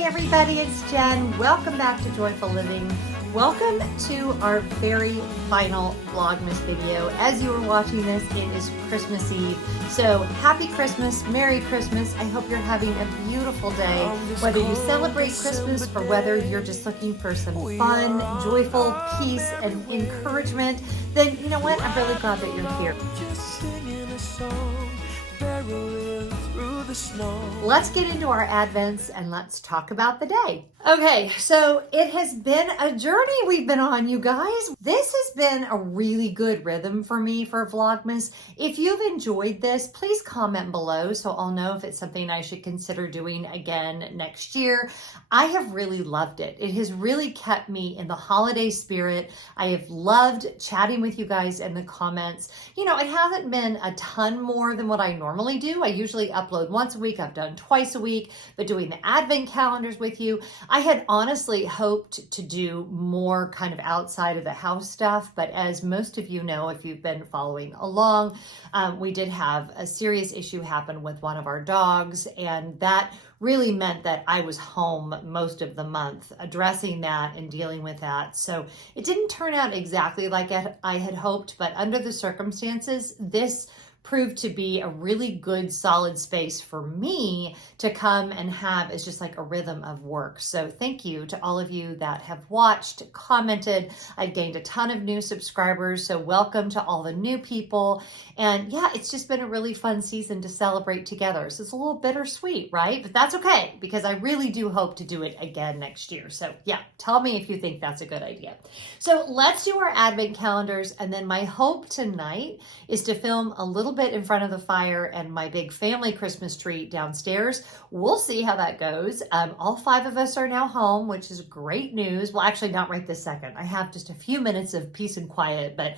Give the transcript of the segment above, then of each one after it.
Hey everybody, it's Jen. Welcome back to Joyful Living. Welcome to our very final Vlogmas video. As you are watching this, it is Christmas Eve. So happy Christmas, Merry Christmas. I hope you're having a beautiful day. Whether you celebrate Christmas or whether you're just looking for some fun, joyful peace and encouragement, then you know what? I'm really glad that you're here. Let's get into our Advents and let's talk about the day. Okay, so it has been a journey we've been on, you guys. This has been a really good rhythm for me for Vlogmas. If you've enjoyed this, please comment below so I'll know if it's something I should consider doing again next year. I have really loved it. It has really kept me in the holiday spirit. I have loved chatting with you guys in the comments. You know, it hasn't been a ton more than what I normally do. I usually upload once a week. I've done twice a week, but doing the advent calendars with you, I had honestly hoped to do more kind of outside of the house stuff, but as most of you know, if you've been following along, we did have a serious issue happen with one of our dogs, and that really meant that I was home most of the month addressing that and dealing with that. So it didn't turn out exactly like I had hoped, but under the circumstances, this proved to be a really good solid space for me to come and have as just like a rhythm of work. So thank you to all of you that have watched, commented. I've gained a ton of new subscribers, so welcome to all the new people. And yeah, it's just been a really fun season to celebrate together. So it's a little bittersweet, right? But that's okay, because I really do hope to do it again next year. So yeah, tell me if you think that's a good idea. So let's do our advent calendars, and then my hope tonight is to film a little bit in front of the fire and my big family Christmas tree downstairs. We'll see how that goes. All 5 of us are now home, which is great news. Well, actually not right this second. I have just a few minutes of peace and quiet, but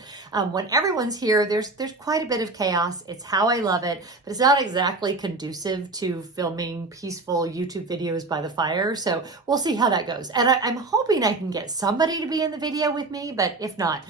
when everyone's here, there's quite a bit of chaos. It's how I love it, but it's not exactly conducive to filming peaceful YouTube videos by the fire. So we'll see how that goes. And I'm hoping I can get somebody to be in the video with me, but if not,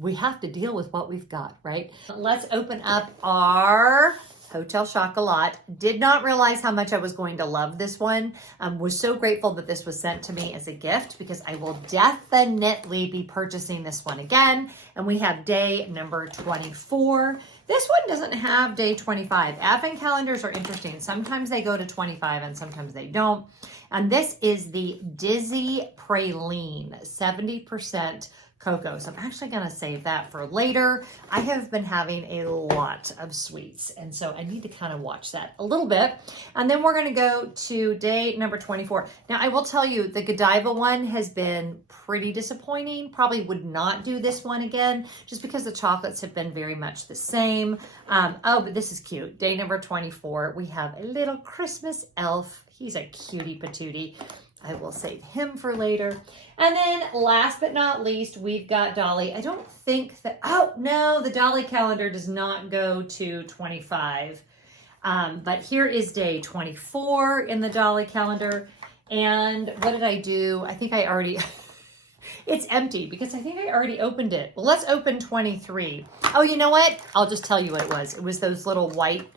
we have to deal with what we've got, right? Let's open up our Hotel Chocolat. Did not realize how much I was going to love this one. Was so grateful that this was sent to me as a gift, because I will definitely be purchasing this one again. And we have day number 24. This one doesn't have day 25. Advent calendars are interesting. Sometimes they go to 25 and sometimes they don't. And this is the Dizzy Praline, 70% cocoa. So I'm actually going to save that for later. I have been having a lot of sweets, and so I need to kind of watch that a little bit. And then we're going to go to day number 24. Now, I will tell you, the Godiva one has been pretty disappointing. Probably would not do this one again, just because the chocolates have been very much the same. Oh, but this is cute. Day number 24, we have a little Christmas elf. He's a cutie patootie. I will save him for later. And then last but not least, we've got Dolly. I don't think that, oh no, the Dolly calendar does not go to 25. But here is day 24 in the Dolly calendar. And what did I do? I think I already, it's empty because I think I already opened it. Well, let's open 23. Oh, you know what? I'll just tell you what it was. It was those little white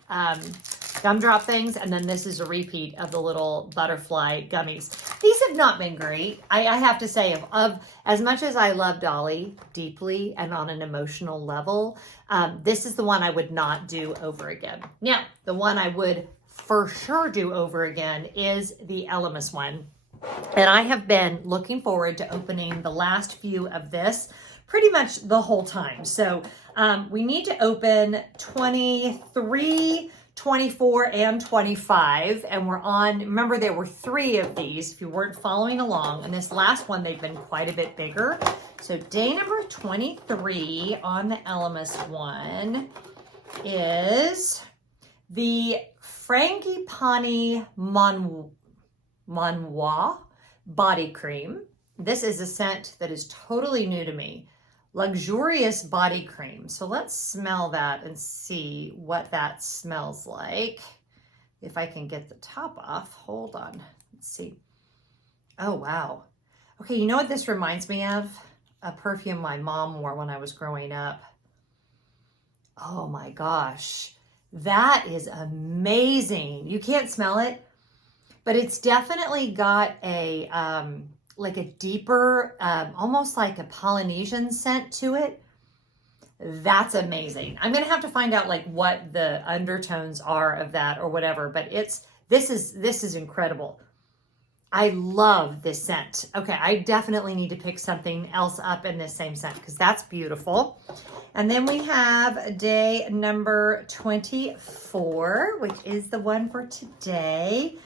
gumdrop things, and then this is a repeat of the little butterfly gummies. These have not been great. I have to say, of as much as I love Dolly deeply and on an emotional level, this is the one I would not do over again. Now, the one I would for sure do over again is the Elemis one. And I have been looking forward to opening the last few of this pretty much the whole time. So we need to open 23, 24, and 25, and we're on, remember there were 3 of these if you weren't following along, and this last one they've been quite a bit bigger. So day number 23 on the Elemis one is the Frankie Pawnee Manoir body cream. This is a scent that is totally new to me. Luxurious body cream. So let's smell that and see what that smells like. If I can get the top off, hold on, let's see. Oh, wow. Okay, you know what this reminds me of? A perfume my mom wore when I was growing up. Oh my gosh, that is amazing. You can't smell it, but it's definitely got a, like a deeper, almost like a Polynesian scent to it. That's amazing. I'm going to have to find out like what the undertones are of that or whatever, but this is incredible. I love this scent. Okay, I definitely need to pick something else up in this same scent because that's beautiful. And then we have day number 24, which is the one for today.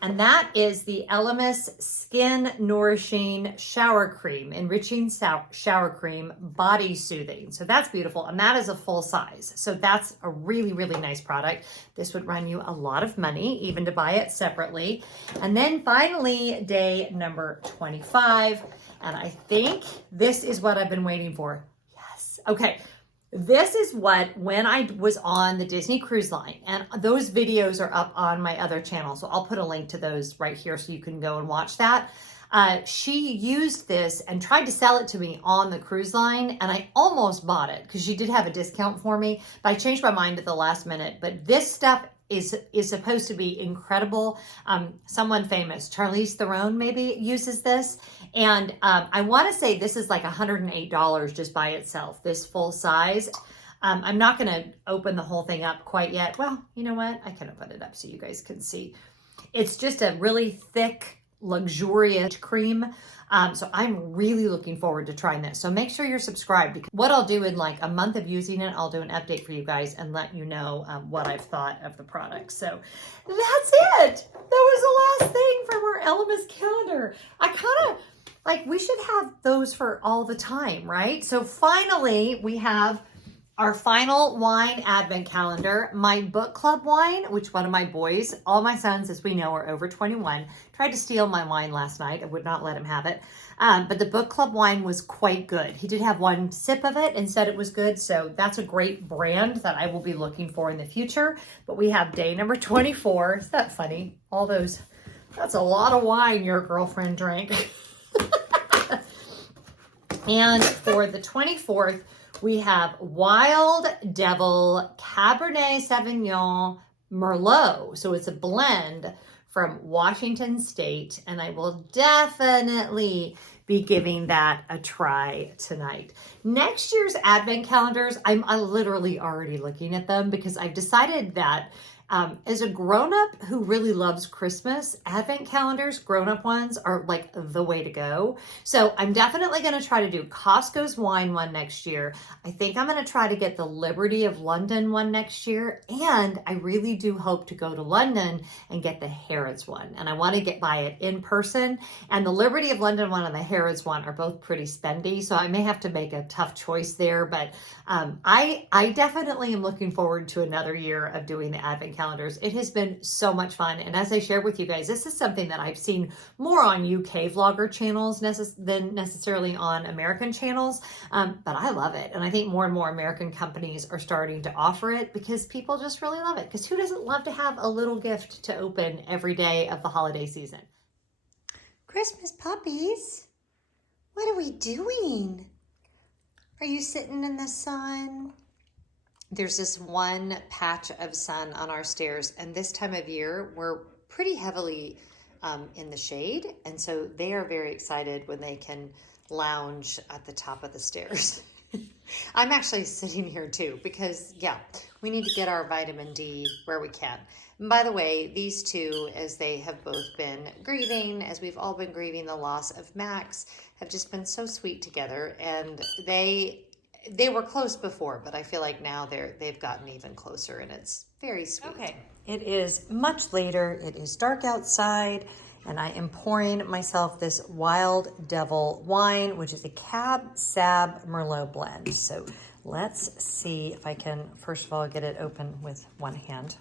And that is the Elemis Skin Nourishing Shower Cream, Enriching Shower Cream, Body Soothing. So that's beautiful. And that is a full size. So that's a really, really nice product. This would run you a lot of money, even to buy it separately. And then finally, day number 25. And I think this is what I've been waiting for. Yes. Okay. This is what, when I was on the Disney Cruise Line, and those videos are up on my other channel, so I'll put a link to those right here so you can go and watch that. She used this and tried to sell it to me on the cruise line, and I almost bought it because she did have a discount for me, but I changed my mind at the last minute. But this stuff is supposed to be incredible. Someone famous, Charlize Theron maybe, uses this. And I want to say this is like $108 just by itself, this full size. I'm not going to open the whole thing up quite yet. Well, you know what? I can open it up so you guys can see. It's just a really thick, luxurious cream. So I'm really looking forward to trying this. So make sure you're subscribed, because what I'll do in like a month of using it, I'll do an update for you guys and let you know what I've thought of the product. So that's it. That was the last thing from our Elemis calendar. I kind of like, we should have those for all the time, right? So finally, we have our final wine advent calendar, my book club wine, which one of my boys, all my sons, as we know, are over 21, tried to steal my wine last night. I would not let him have it. But the book club wine was quite good. He did have one sip of it and said it was good. So that's a great brand that I will be looking for in the future. But we have day number 24. Isn't that funny? All those, that's a lot of wine your girlfriend drank. And for the 24th, we have Wild Devil Cabernet Sauvignon Merlot. So it's a blend from Washington State, and I will definitely be giving that a try tonight. Next year's advent calendars, I'm literally already looking at them because I've decided that as a grown-up who really loves Christmas, advent calendars, grown-up ones, are like the way to go. So I'm definitely going to try to do Costco's wine one next year. I think I'm going to try to get the Liberty of London one next year. And I really do hope to go to London and get the Harrods one. And I want to buy it in person. And the Liberty of London one and the Harrods one are both pretty spendy. So I may have to make a tough choice there. But I definitely am looking forward to another year of doing the advent calendars. It has been so much fun. And as I shared with you guys, this is something that I've seen more on UK vlogger channels than necessarily on American channels. But I love it. And I think more and more American companies are starting to offer it because people just really love it. Because who doesn't love to have a little gift to open every day of the holiday season? Christmas puppies, what are we doing? Are you sitting in the sun? There's this one patch of sun on our stairs, and this time of year we're pretty heavily in the shade, and so they are very excited when they can lounge at the top of the stairs. I'm actually sitting here too because, yeah, we need to get our vitamin D where we can. And by the way, these two, as they have both been grieving, as we've all been grieving the loss of Max, have just been so sweet together, and they were close before, but I feel like now they've gotten even closer, and it's very sweet. Okay, it is much later. It is dark outside, and I am pouring myself this Wild Devil wine, which is a Cab Sab Merlot blend. So let's see if I can, first of all, get it open with one hand.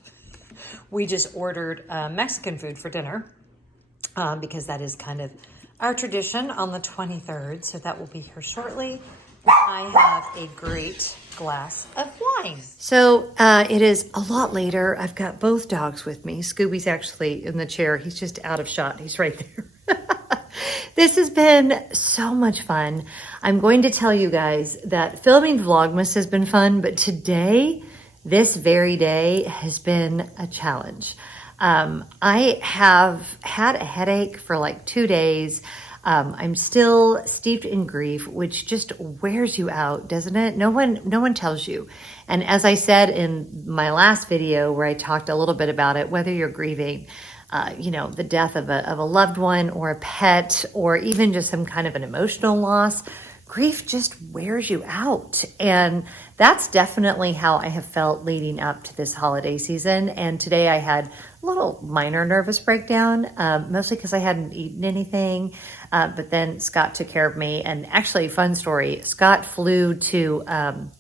We just ordered Mexican food for dinner because that is kind of our tradition on the 23rd. So that will be here shortly. I have a great glass of wine. So it is a lot later. I've got both dogs with me. Scooby's actually in the chair. He's just out of shot. He's right there. This has been so much fun. I'm going to tell you guys that filming Vlogmas has been fun, but today, this very day, has been a challenge. I have had a headache for like 2 days. I'm still steeped in grief, which just wears you out, doesn't it? No one tells you. And as I said in my last video where I talked a little bit about it, whether you're grieving, the death of a loved one or a pet, or even just some kind of an emotional loss, grief just wears you out. And that's definitely how I have felt leading up to this holiday season. And today I had a little minor nervous breakdown, mostly because I hadn't eaten anything. But then Scott took care of me. And actually, fun story, Scott flew to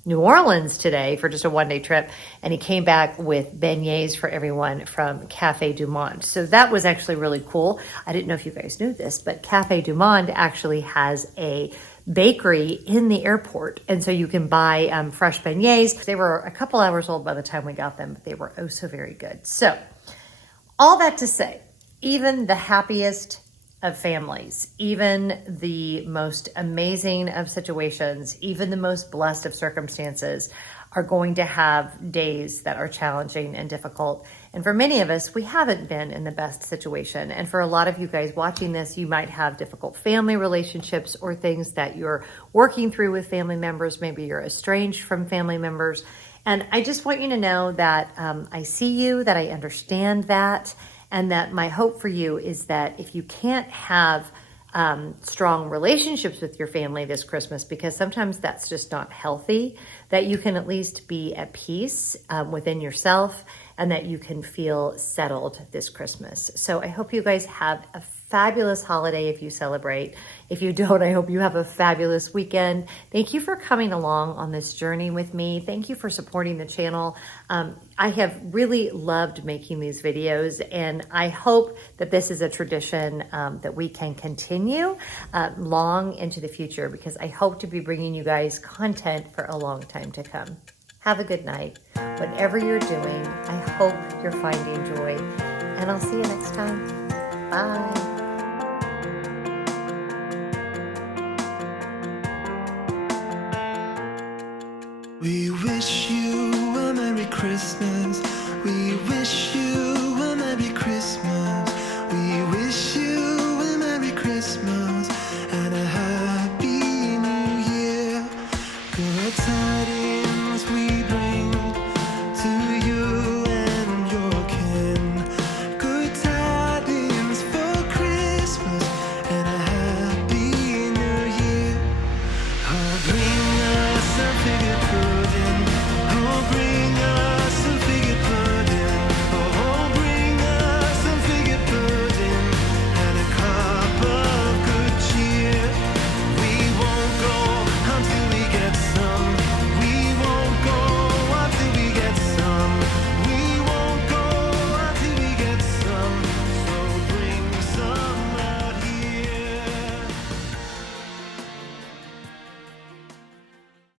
New Orleans today for just a one-day trip. And he came back with beignets for everyone from Cafe Du Monde. So that was actually really cool. I didn't know if you guys knew this, but Cafe Du Monde actually has a bakery in the airport. And so you can buy fresh beignets. They were a couple hours old by the time we got them, but they were oh so very good. So all that to say, even the happiest of families, even the most amazing of situations, even the most blessed of circumstances are going to have days that are challenging and difficult. And for many of us, we haven't been in the best situation. And for a lot of you guys watching this, you might have difficult family relationships or things that you're working through with family members. Maybe you're estranged from family members. And I just want you to know that I see you, that I understand that, and that my hope for you is that if you can't have strong relationships with your family this Christmas, because sometimes that's just not healthy, that you can at least be at peace within yourself, and that you can feel settled this Christmas. So I hope you guys have a fabulous holiday if you celebrate. If you don't, I hope you have a fabulous weekend. Thank you for coming along on this journey with me. Thank you for supporting the channel. I have really loved making these videos, and I hope that this is a tradition that we can continue long into the future, because I hope to be bringing you guys content for a long time to come. Have a good night. Whatever you're doing, I hope you're finding joy, and I'll see you next time. Bye.